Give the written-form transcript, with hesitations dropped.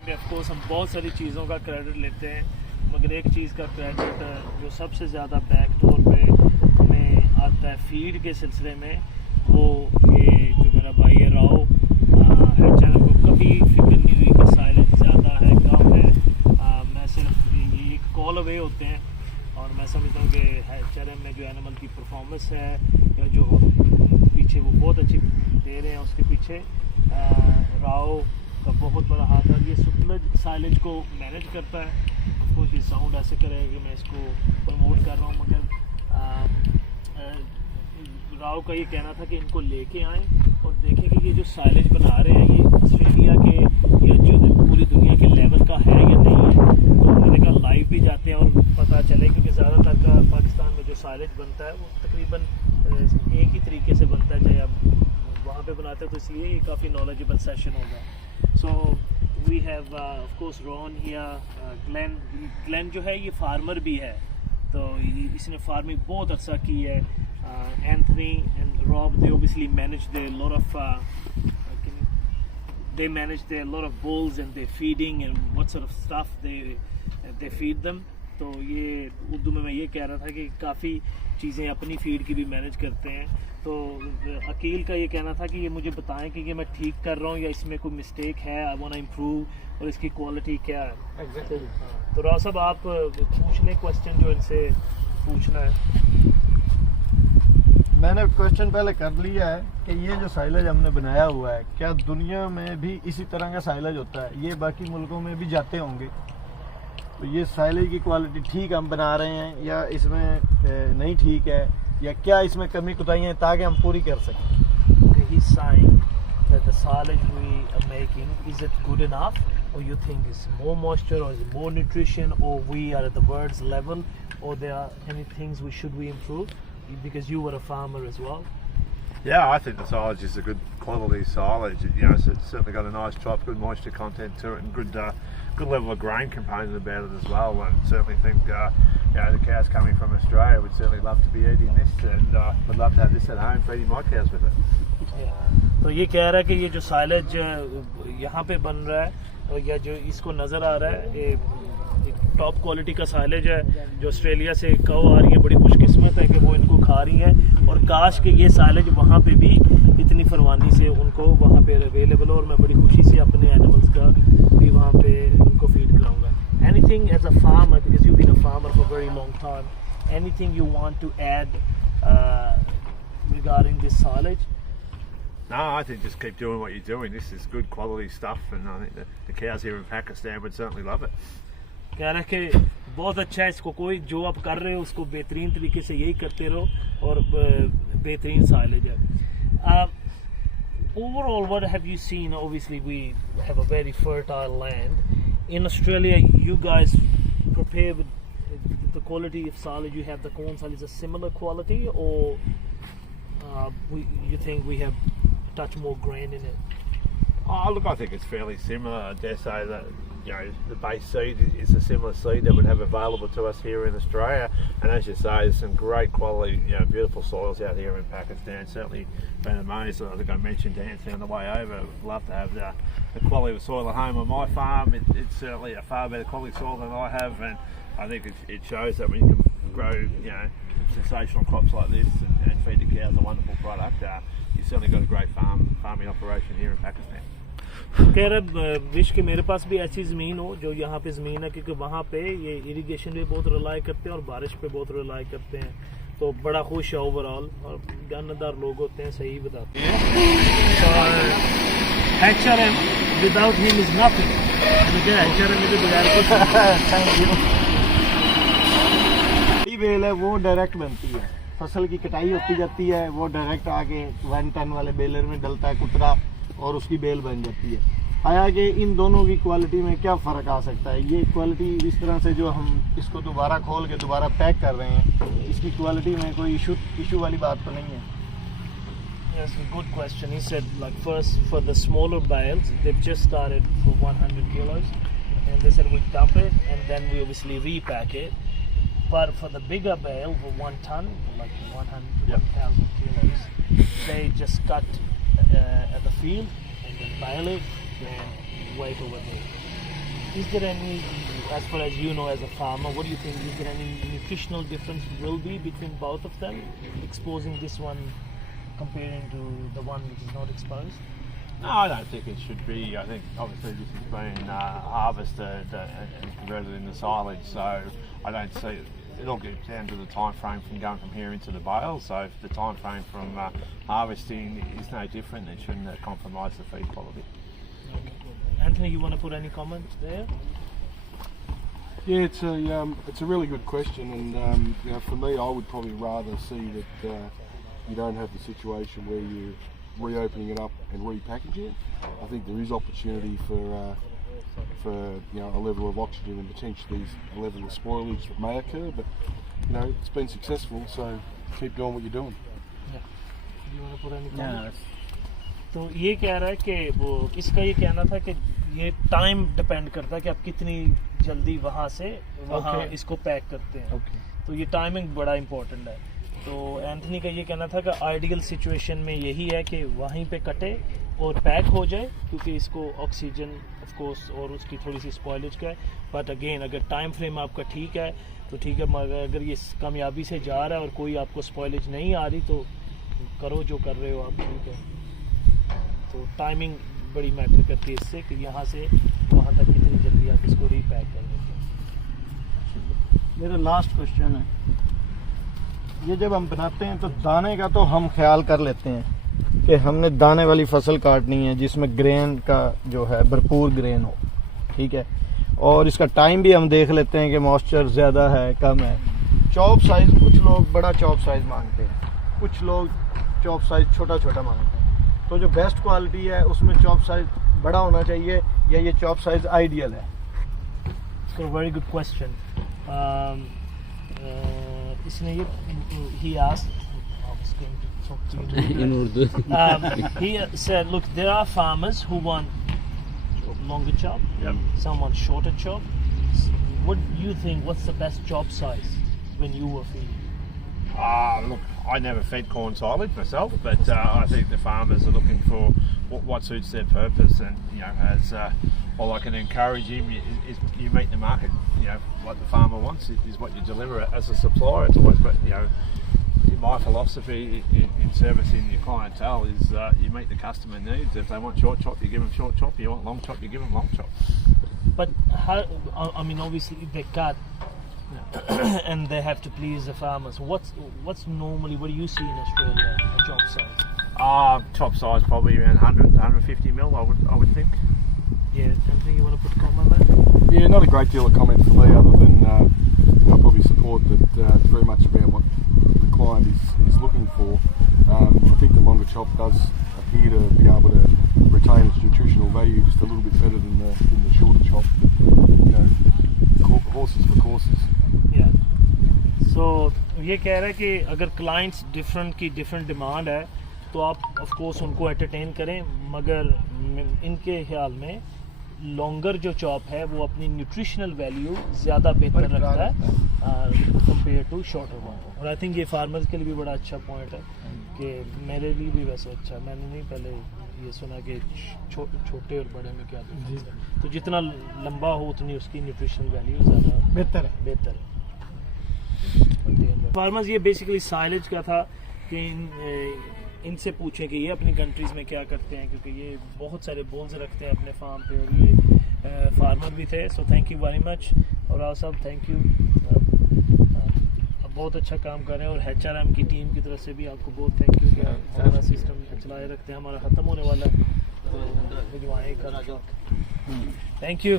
Of course हम बहुत सारी चीज़ों का क्रेडिट लेते हैं, मगर एक चीज़ का क्रेडिट जो सबसे ज़्यादा बैक डोर पे हमें आता है फीड के सिलसिले में, वो ये जो मेरा भाई है राव एचआर को कभी फिक्र नहीं हुई कि साइलेज ज़्यादा है कम है। मैं सिर्फ ये एक कॉल अवे होते हैं और मैं समझता हूँ कि एचआर में जो एनिमल की परफॉर्मेंस है या जो पीछे वो बहुत अच्छी दे रहे हैं, उसके पीछे राव का बहुत बड़ा हाथ है। ये सतलुज साइलेज को मैनेज करता है। कुछ ये साउंड ऐसे करेगा कि मैं इसको प्रमोट कर रहा हूँ, मगर राव का ये कहना था कि इनको लेके आएँ और देखें कि ये जो साइलेज बना रहे हैं ये ऑस्ट्रेलिया के या जो पूरी दुनिया के लेवल का है या नहीं है। तो मैंने कहा लाइव भी जाते हैं और पता चले, क्योंकि ज़्यादातर का पाकिस्तान में जो साइलेज बनता है वो तकरीबन एक ही तरीके से बनता है, चाहे आप वहाँ पे बनाते हैं। तो इसलिए ये काफ़ी नॉलेजेबल सेशन होगा। So we have of course Ron here, Glen जो है ये फार्मर भी है, तो इसने फार्मिंग बहुत अच्छा की है। Anthony and Rob, they obviously manage their lot of they manage their lot of bulls and their feeding and what sort of stuff they feed them. तो ये उर्दू में मैं ये कह रहा था कि काफ़ी चीज़ें अपनी फीड की भी मैनेज करते हैं। तो अकील का ये कहना था कि ये मुझे बताएं कि ये मैं ठीक कर रहा हूँ या इसमें कोई मिस्टेक है, आई वांट टू इम्प्रूव, और इसकी क्वालिटी क्या है। एग्जैक्टली। तो राव साहब आप पूछ लें क्वेश्चन जो इनसे पूछना है। मैंने क्वेश्चन पहले कर लिया है कि ये जो साइलेज हमने बनाया हुआ है, क्या दुनिया में भी इसी तरह का साइलेज होता है? ये बाकी मुल्कों में भी जाते होंगे, तो ये साइलेज की क्वालिटी ठीक हम बना रहे हैं या इसमें नहीं ठीक है, या क्या इसमें कमी कुताही है ताकि हम पूरी कर सकें? He's saying that the silage we are making, is it good enough, or you think it's more moisture, or is it more nutrition, or we are at the bird's level, or there are any things we improve? Because you were a farmer as well. Yeah, I think the silage is a good quality silage. You know, so it's certainly got a nice chop, good moisture content to it, and good level of grain component about it as well. And certainly think, you know, the cows coming from Australia would certainly love to be eating this, and would love to have this at home, feeding my cows with it. तो ये कह रहा है कि ये जो साइलेज यहाँ पे बन रहा है या जो इसको नज़र आ रहा है, ये टॉप क्वालिटी का साइलेज है जो ऑस्ट्रेलिया से कव आ रही है। बड़ी खुशकिस्मत है कि वो इनको खा रही हैं, और काश कि ये साइलेज वहाँ पे भी इतनी फरमानी से उनको वहाँ पे अवेलेबल हो, और मैं बड़ी खुशी से अपने एनिमल्स का भी वहाँ पे उनको फीड कराऊंगा। Anything as a farmer, because you been a farmer for very long time, anything you want to add regarding this silage? No, I think just keep doing what you're doing. This is good quality stuff, and I think the cows here in Pakistan would certainly love it. कह रहा है कि बहुत अच्छा है, इसको कोई जो आप कर रहे हो उसको बेहतरीन तरीके से यही करते रहो, और बेहतरीन साइलेज है। Overall, what have you seen? Obviously, we have a very fertile land. In Australia, you guys prepare with the quality of silage you have. The corn silage is a similar quality, or you think we have a touch more grain in it? Oh, look, I think it's fairly similar. I dare say that, you know, the base seed is a similar seed that would have available to us here in Australia. And as you say, there's some great quality, you know, beautiful soils out here in Pakistan. Certainly been amazed. I think I mentioned to Anthony on the way over, I'd love to have the quality of soil at home on my farm. It's certainly a far better quality soil than I have, and I think it shows that when you can grow, you know, sensational crops like this and feed the cows a wonderful product, you've certainly got a great farming operation here in Pakistan. कह रहे विश कि मेरे पास भी ऐसी ज़मीन हो जो यहाँ पे ज़मीन है, क्योंकि वहाँ पे ये इरिगेशन पे बहुत रिलाई करते हैं और बारिश पे बहुत रिलाई करते हैं, तो बड़ा खुश है ओवरऑल, और जानदार लोग होते हैं, सही बताते हैं। HRM without him is nothing. HRM के बगैर कुछ बेल है वो डायरेक्ट बनती है, फसल की कटाई होती जाती है, वो डायरेक्ट आके 1 टन वाले बेलर में डलता है कुतरा, और उसकी बेल बन जाती है। आया कि इन दोनों की क्वालिटी में क्या फ़र्क आ सकता है? ये क्वालिटी इस तरह से जो हम इसको दोबारा खोल के दोबारा पैक कर रहे हैं, इसकी क्वालिटी में कोई इशू वाली बात तो नहीं है? Yes, a good question. He said, like, first for the smaller bales, they've just started for 100 kilos, and they said we dump it and then we obviously repack it. But for the bigger bale, for 1 ton, like 1,000 kilos, they just cut at the field and then bale it and wait over there. Is there any, as far as you know as a farmer, what do you think, is there any nutritional difference will be between both of them, exposing this one comparing to the one which is not exposed? No, I don't think it should be. I think obviously this has been harvested and converted into silage, so I don't see it. It all gets down to the time frame from going from here into the bale. So if the time frame from harvesting is no different, it shouldn't compromise the feed quality. Anthony, you want to put any comment there? Yeah, it's a really good question, and you know, for me, I would probably rather see that you don't have the situation where you're reopening it up and repackaging it. I think there is opportunity for you know, a level of oxygen and potentially a level of spoilage that may occur, but you know, it's been successful, so keep doing what you're doing. Yeah. You want to put any comment? Yeah. तो ये कह रहा है कि वो इसका ये कहना था कि ये टाइम डिपेंड करता है कि आप कितनी जल्दी वहाँ से वहाँ इसको पैक करते हैं। तो ये टाइमिंग बड़ा इम्पोर्टेंट है। तो एंथनी का ये कहना था कि आइडियल सिचुएशन में यही है कि वहीं पे कटे और पैक हो जाए, क्योंकि इसको ऑक्सीजन ऑफ कोर्स और उसकी थोड़ी सी स्पॉइलेज का है। बट अगेन अगर टाइम फ्रेम आपका ठीक है तो ठीक है, मगर अगर ये कामयाबी से जा रहा है और कोई आपको स्पॉइलेज नहीं आ रही तो करो जो कर रहे हो आप, ठीक है। तो टाइमिंग बड़ी मैटर करती है इससे कि यहाँ से वहाँ तक कितनी जल्दी आप इसको रीपैक कर देते हैं। मेरा लास्ट क्वेश्चन है, ये जब हम बनाते हैं तो दाने का तो हम ख्याल कर लेते हैं कि हमने दाने वाली फसल काटनी है जिसमें ग्रेन का जो है भरपूर ग्रेन हो, ठीक है, और इसका टाइम भी हम देख लेते हैं कि मॉइस्चर ज़्यादा है कम है। चॉप साइज़ कुछ लोग बड़ा चॉप साइज़ मांगते हैं, कुछ लोग चॉप साइज़ छोटा छोटा मांगते हैं। तो जो बेस्ट क्वालिटी है उसमें चॉप साइज़ बड़ा होना चाहिए या ये चॉप साइज़ आइडियल है? So very good question. इसने ये he asked, I was going to talk to you in Urdu. he said, look, there are farmers who want longer chop, some want shorter chop. What do you think, what's the best chop size when you were feeding? Look, I never fed corn silage myself, but I think the farmers are looking for what suits their purpose, and you know, as all I can encourage him is you meet the market. You know, what the farmer wants is what you deliver. As a supplier, it's always, but you know, my philosophy in servicing your clientele is you meet the customer needs. If they want short chop, you give them short chop. You want long chop, you give them long chop. But how, I mean, obviously they cut and they have to please the farmers. What's normally, what do you see in Australia, a chop size? Chop size probably around 100 to 150 mil, I would think. Yeah, anything you want to put a comment on that? Yeah, not a great deal of comment for me other than I probably support that it's very much about what the client is looking for. I think the longer chop does appear to be able to retain its nutritional value just a little bit better than the shorter chop. You know, horses for courses. Yeah. So ये कह रहा है कि अगर clients different की different demand है तो आप ऑफ कोर्स उनको एंटरटेन करें, मगर इनके ख्याल में लॉन्गर जो चॉप है वो अपनी न्यूट्रिशनल वैल्यू ज़्यादा बेहतर रखता है कंपेयर टू शॉर्टर वन। और आई थिंक ये फार्मर्स के लिए भी बड़ा अच्छा पॉइंट है कि मेरे लिए भी वैसे अच्छा, मैंने नहीं पहले ये सुना कि छोटे और बड़े में क्या डिफरेंस है। तो जितना लंबा हो उतनी उसकी न्यूट्रिशनल वैल्यू ज़्यादा बेहतर है। फार्मर्स ये बेसिकली साइलेज का था कि इनसे पूछें कि ये अपनी कंट्रीज़ में क्या करते हैं, क्योंकि ये बहुत सारे बोल्स रखते हैं अपने फार्म पे और ये फार्मर भी थे। So thank you very much. और आप सब थैंक यू, बहुत अच्छा काम कर रहे हैं। और HRM की टीम की तरफ से भी आपको बहुत थैंक यू कि हमारा सिस्टम चलाए रखते हैं। हमारा ख़त्म होने वाला है तो दुआएं कर। Thank you.